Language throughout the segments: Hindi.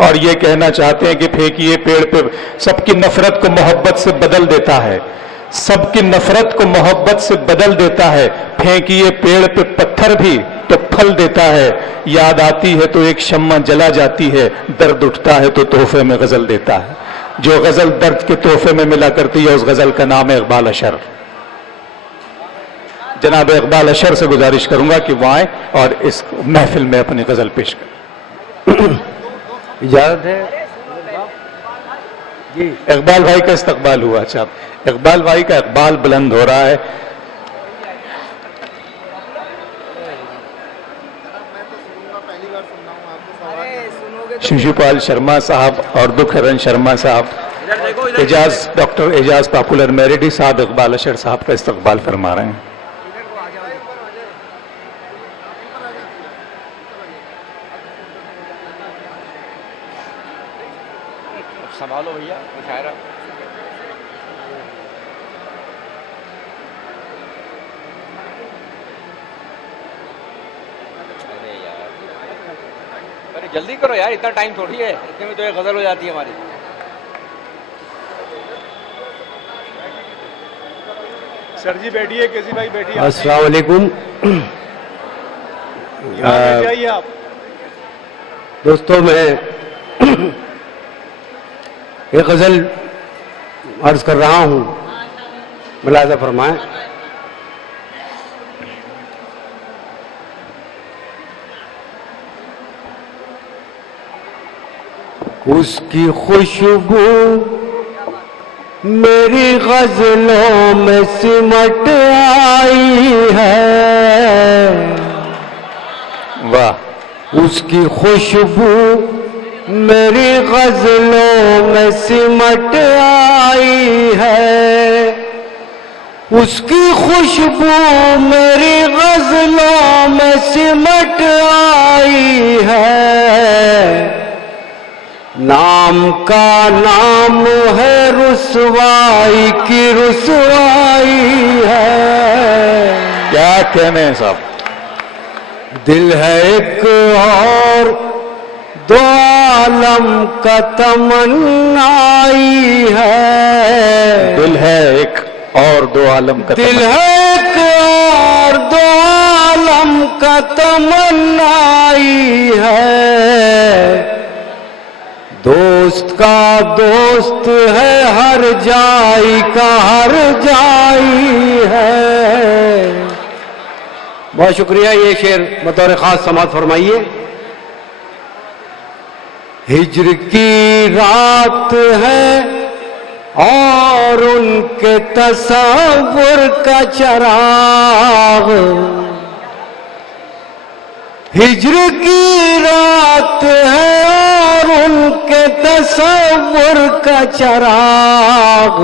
और ये कहना चाहते हैं कि फेंकिए पेड़ पे, सबकी नफरत को मोहब्बत से बदल देता है, सबकी नफरत को मोहब्बत से बदल देता है। फेंकिए पेड़ पे पत्थर भी तो फल देता है, याद आती है तो एक शम्मा जला जाती है, दर्द उठता है तो तोहफे में गजल देता है। जो गजल दर्द के तोहफे में मिला करती है उस गजल का नाम है इकबाल अशर। जनाब इकबाल अशर से गुजारिश करूंगा कि वो आए और इस महफिल में अपनी गजल पेश करें। इजाजत है जी। इकबाल भाई का इस्तकबाल हुआ। अच्छा, इकबाल भाई का इकबाल बुलंद हो रहा है। शिशुपाल शर्मा साहब और दुखहरण शर्मा साहब, एजाज, डॉक्टर एजाज पॉपुलर मेरिडी साहब इकबाल अशर साहब का इस्तकबाल फरमा रहे हैं। संभालो भैया मुशायरा। अरे यार, अरे जल्दी करो यार, इतना टाइम थोड़ी है, इतने में तो ये गजल हो जाती है हमारी। सर जी बैठिए, केसी भाई बैठिए। अस्सलाम वालेकुम। जाइए आप। दोस्तों, मैं एक गजल अर्ज कर रहा हूं, मुलाज़ा फरमाएं। उसकी खुशबू मेरी गजलों में सिमट आई है। वाह। उसकी खुशबू मेरी गजलों में सिमट आई है। उसकी खुशबू मेरी गजलों में सिमट आई है। नाम का नाम है रुसवाई की रुसवाई है। क्या कहने हैं साहब। दिल है एक और दो आलम का तमन्नाई है। दिल है एक और दो आलम का दिल है एक और दो आलम का तमन्नाई है। दोस्त का दोस्त है हर जाई का हर जाई है। बहुत शुक्रिया। ये शेर बतौर खास समाअत फरमाइए। हिज्र की रात है और उनके तसव्वुर का चराग। हिज्र की रात है और उनके तसव्वुर का चराग।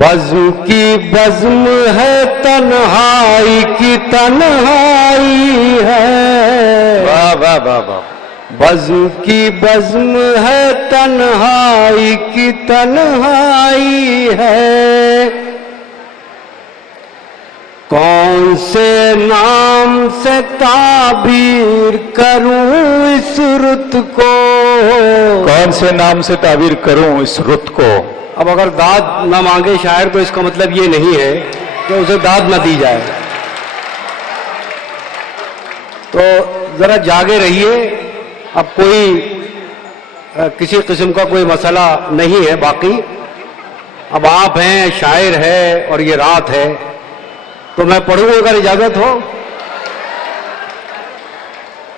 बज़्म की बज़्म है, तन्हाई की तन्हाई है। वाह वाह वाह वाह। बज़्म की बज़्म है, तन्हाई की तन्हाई है। कौन से नाम से ताबीर करूं इस रुत को। कौन से नाम से ताबीर करूं इस रुत को। अब अगर दाद न मांगे शायर तो इसका मतलब ये नहीं है कि उसे दाद न दी जाए। तो जरा जागे रहिए। अब कोई किसी किस्म का कोई मसला नहीं है। बाकी अब आप हैं, शायर है और ये रात है, तो मैं पढ़ूं अगर इजाजत हो।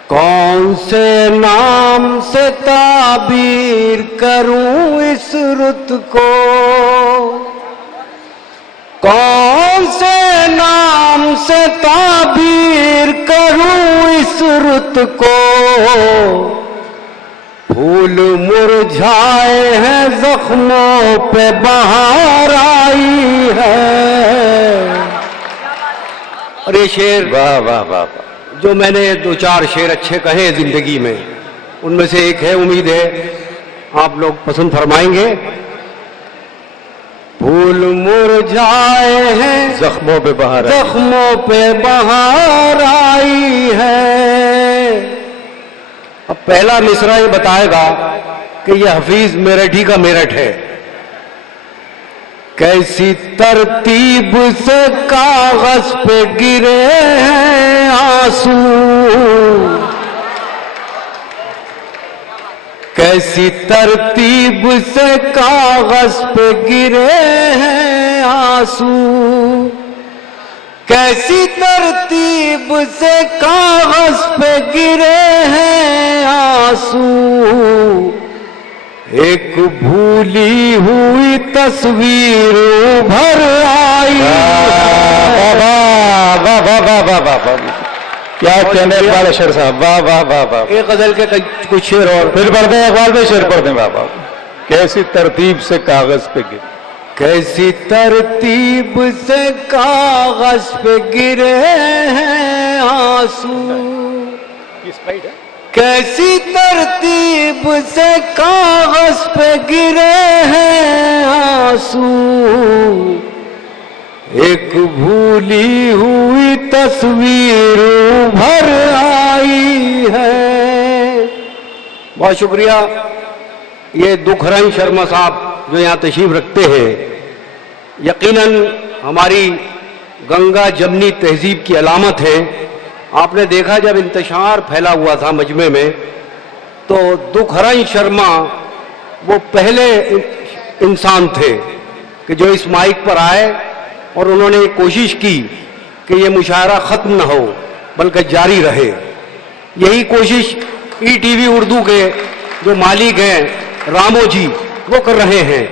कौन से नाम से ताबीर करूं इस रुत को। कौन से नाम से ताबीर करूं इस रुत को। फूल मुरझाए हैं, जख्मों पे बहार आई है। और ये शेर, वाह वाह वाह वाह। जो मैंने दो चार शेर अच्छे कहे जिंदगी में, उनमें से एक है, उम्मीद है आप लोग पसंद फरमाएंगे। फूल मुरझाए हैं, जख्मों पे बहार आई। जख्मों पे बहार आई है। अब पहला मिसरा ये बताएगा कि ये हफीज मेरठी का मेरठ है। कैसी तरतीब से कागज पे गिरे हैं आंसू, कैसी तरतीब से कागज पे गिरे हैं आंसू, कैसी तरतीब से कागज पे गिरे हैं आंसू, एक भूली हुई तस्वीर उभर आई। वाह वाह वाह वाह वाह वाह वाह, क्या कहने वाले शेर साहब, वाह वाह वाह वाह। एक गजल के कुछ शेर और फिर पढ़ दें, अखबार में शेर पढ़ दें। वाह वाह, कैसी तरतीब से कागज पे गिरे, कैसी तरतीब से कागज पे गिरे हैं आंसू, कैसी तरतीब से कागज पे गिरे हैं आंसू, एक भूली हुई तस्वीर उभर आई है। बहुत शुक्रिया। ये दुखरंग शर्मा साहब जो यहाँ तशरीफ रखते हैं, यकीनन हमारी गंगा जमनी तहजीब की अलामत है। आपने देखा जब इंतशार फैला हुआ था मजमे में, तो दुखरंग शर्मा वो पहले इंसान थे कि जो इस माइक पर आए और उन्होंने एक कोशिश की कि ये मुशायरा ख़त्म न हो बल्कि जारी रहे। यही कोशिश ईटीवी उर्दू के जो मालिक हैं रामो जी वो कर रहे हैं,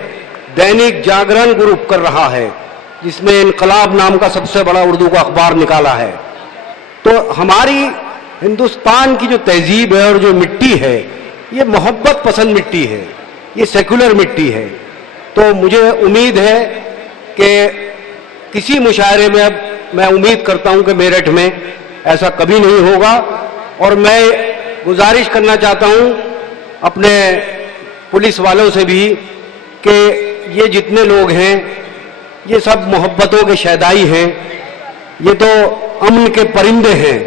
दैनिक जागरण ग्रुप कर रहा है जिसमें इनकलाब नाम का सबसे बड़ा उर्दू का अखबार निकाला है। तो हमारी हिंदुस्तान की जो तहजीब है और जो मिट्टी है, ये मोहब्बत पसंद मिट्टी है, ये सेकुलर मिट्टी है। तो मुझे उम्मीद है कि किसी मुशायरे में, अब मैं उम्मीद करता हूं कि मेरठ में ऐसा कभी नहीं होगा। और मैं गुजारिश करना चाहता हूं अपने पुलिस वालों से भी कि ये जितने लोग हैं ये सब मोहब्बतों के शहदाई हैं, ये तो अमन के परिंदे हैं।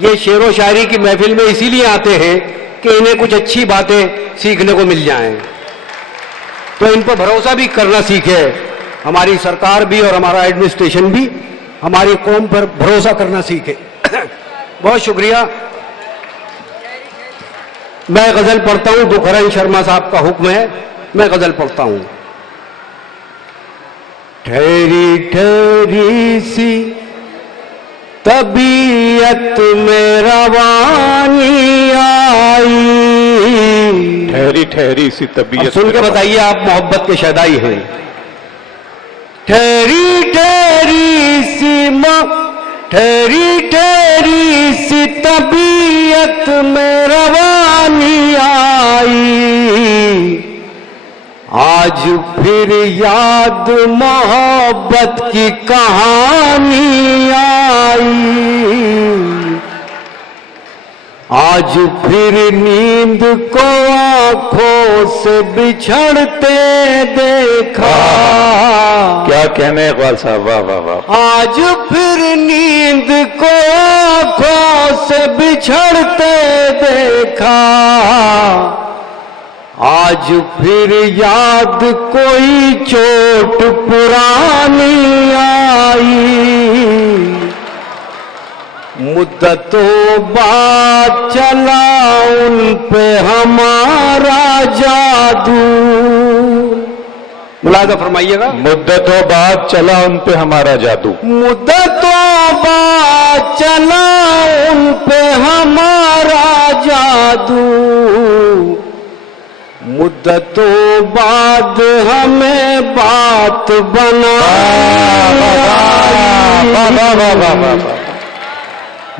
ये शेरो शायरी की महफिल में इसीलिए आते हैं कि इन्हें कुछ अच्छी बातें सीखने को मिल जाएं। तो इन पर भरोसा भी करना सीखे हमारी सरकार भी और हमारा एडमिनिस्ट्रेशन भी, हमारी कौम पर भरोसा करना सीखे। बहुत शुक्रिया। मैं गजल पढ़ता हूं, दुखरंग शर्मा साहब का हुक्म है, मैं गजल पढ़ता हूं। ठहरी ठहरी सी तबीयत में रवानी आई, ठहरी ठहरी सी तबीयत। सुन के बताइए आप मोहब्बत के शहदाई हैं। ठहरी ठहरी सी ठहरी ठहरी सी तबीयत में रवानी आई, आज फिर याद मोहब्बत की कहानी आई, आज फिर नींद को आंखों से बिछड़ते देखा। क्या कहने इकबाल साहब, वाह वाह वाह। आज फिर नींद को आंखों से बिछड़ते देखा, आज फिर याद कोई चोट पुरानी आई, मुद्दतों बाद चला उन पे हमारा जादू। मुलाज़ा फरमाइएगा। मुद्दतों बाद चला उन पे हमारा जादू, मुद्दतों बाद चला उन पे हमारा जादू, मुद्दतों बाद हमें बात बना,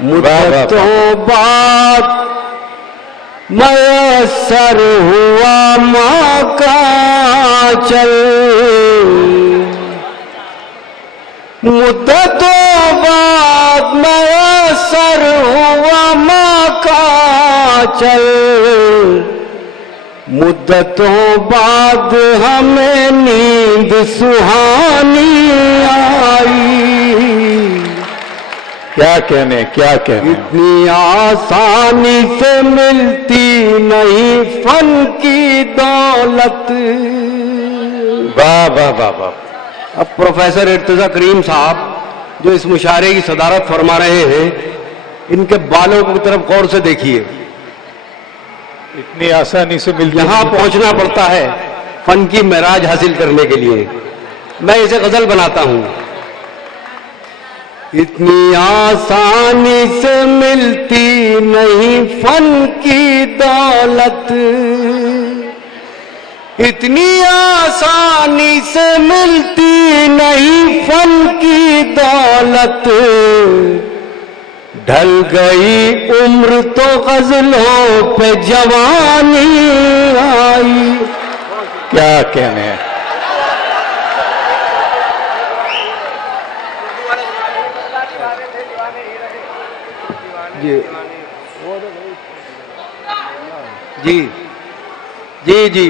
मुद्दतों बाद मयसर हुआ माँ का चल, मुद्दतों बाद मयसर हुआ माँ का चल, मुद्दतों बाद हमें नींद सुहानी आई, क्या कहने, क्या कहने। इतनी आसानी से मिलती नहीं फन की दौलत। वाह वाह वाह वाह। अब प्रोफेसर इर्तिजा करीम साहब जो इस मुशायरे की सदारत फरमा रहे हैं, इनके बालों की तरफ गौर से देखिए। इतनी आसानी से मिलती यहां पहुंचना पड़ता है फन की महराज हासिल करने के लिए। मैं इसे गजल बनाता हूं। इतनी आसानी से मिलती नहीं फन की दौलत, इतनी आसानी से मिलती नहीं फन की दौलत। ढल गई उम्र तो गजलों पे जवानी आई। क्या कहने। जी जी जी जी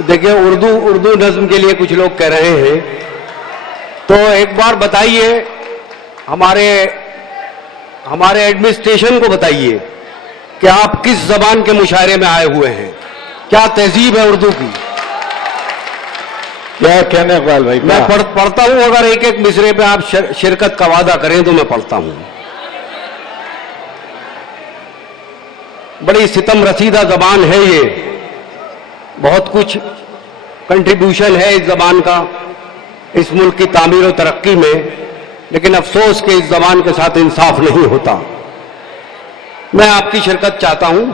देखिए, उर्दू नज्म के लिए कुछ लोग कह रहे हैं, तो एक बार बताइए हमारे एडमिनिस्ट्रेशन को बताइए कि आप किस जबान के मुशायरे में आए हुए हैं, क्या तहजीब है उर्दू की। क्या कहने इकबाल भाई। मैं पढ़ता हूं, अगर एक एक मिसरे पे आप शिरकत का वादा करें तो मैं पढ़ता हूं। बड़ी सितम रसीदा जबान है ये, बहुत कुछ कंट्रीब्यूशन है इस जबान का इस मुल्क की तामीर और तरक्की में, लेकिन अफसोस कि इस जबान के साथ इंसाफ नहीं होता। मैं आपकी शिरकत चाहता हूं।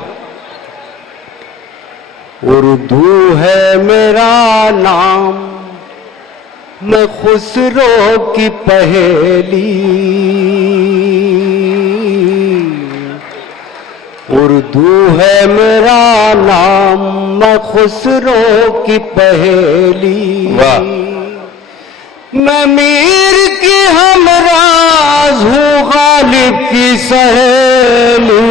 उर्दू है मेरा नाम, मैं खुसरो की पहेली। उर्दू है मेरा नाम, मैं खुसरो की पहेली। वाह। मैं मीर की हमराज हूँ, गालिब की सहेली।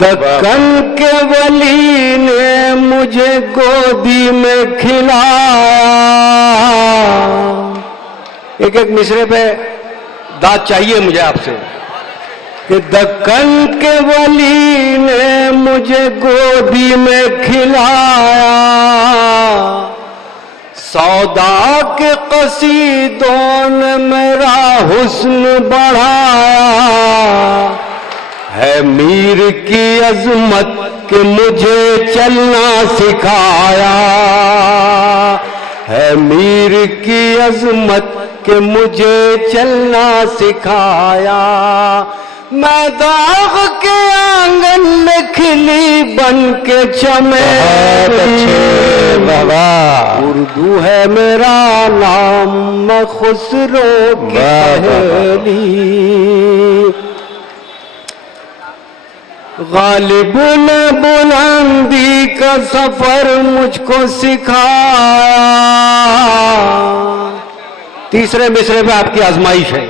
दक्कन के वली ने मुझे गोदी में खिलाया। एक एक मिसरे पे दाद चाहिए मुझे आपसे कि दक्कन के वली ने मुझे गोदी में खिलाया। सौदा के कसीदों ने मेरा हुस्न बढ़ाया। है मीर की अजमत के मुझे चलना सिखाया। है मीर की अजमत के मुझे चलना सिखाया। मैं दाग के आंगन में खिली बन के चमेली। उर्दू है मेरा नाम, मैं खुसरो की पहेली। गालिब ने बुलंदी का सफर मुझको सिखाया। तीसरे मिसरे में आपकी आजमाइश है।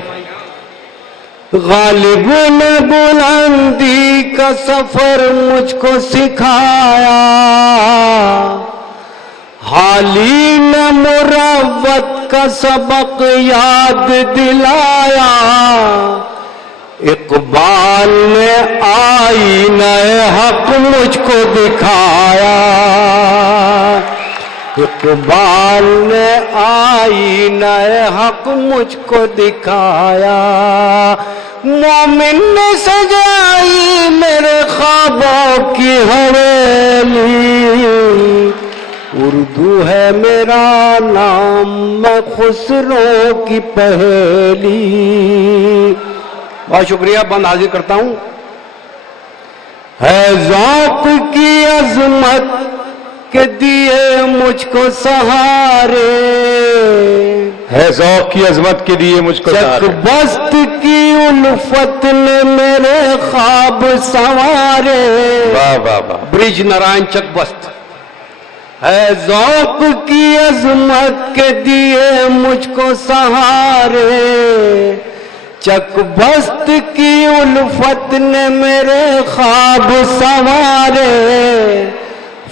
गालिब ने बुलंदी का सफर मुझको सिखाया। हाली ने मुरव्वत का सबक याद दिलाया। इकबाल ने आईने हक मुझको दिखाया। इकबाल ने आईने हक मुझको दिखाया। मोमिन ने सजाई मेरे ख्वाबों की हवेली। उर्दू है मेरा नाम, मैं खुसरो की पहेली। बहुत शुक्रिया, बंद हाजिर करता हूं। है ज़ौक़ की अज़मत के दिए मुझको सहारे। है ज़ौक़ की अज़मत के दिए मुझको सहारे। चकबस्त की उल्फत ने मेरे ख्वाब संवारे। वाह वाह वाह। ब्रिज नारायण चकबस्त। है ज़ौक़ की अज़मत के दिए मुझको सहारे। चकबस्त की उल्फत ने मेरे ख्वाब संवारे।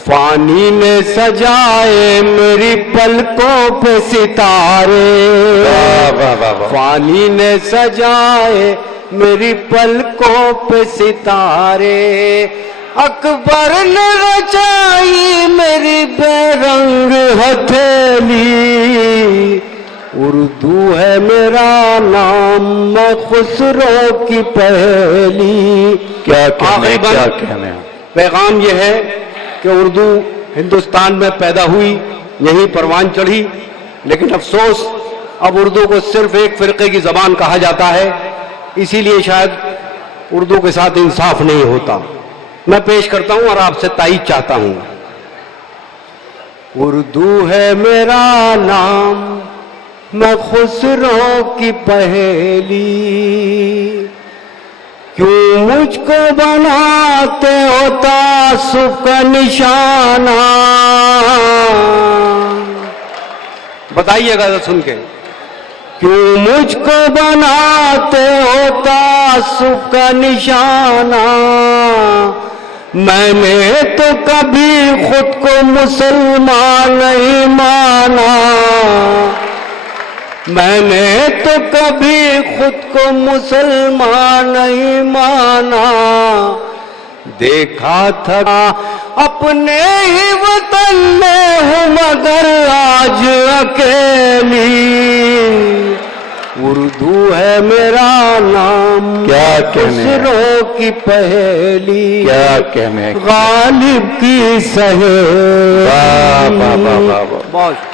फानी ने सजाए मेरी पलकों पे सितारे, वाह वाह वाह वाह। फानी ने सजाए मेरी पलकों पे सितारे, अकबर ने रचाई मेरी बेरंग हथेली, उर्दू है मेरा नाम मैं खुसरो की पहली। क्या कहने, आखिरी क्या कहने। पैगाम यह है कि उर्दू हिंदुस्तान में पैदा हुई, यहीं परवान चढ़ी, लेकिन अफसोस अब उर्दू को सिर्फ एक फिरके की जबान कहा जाता है, इसीलिए शायद उर्दू के साथ इंसाफ नहीं होता। मैं पेश करता हूं और आपसे तायीद चाहता हूं। उर्दू है मेरा नाम मैं खुसरो की पहेली, क्यों मुझको बनाते हो तासुफ का निशाना। बताइएगा सुन के, क्यों मुझको बनाते हो तासुफ का निशाना। मैंने तो कभी खुद को मुसलमान नहीं माना, मैंने तो कभी खुद को मुसलमान नहीं माना। देखा था अपने ही वतन में हूँ मगर आज अकेली, उर्दू है मेरा नाम क्या कहने, खुसरो की पहेली, क्या कहने। गालिब की सहेली। वाह वाह वाह वाह वाह। बहुत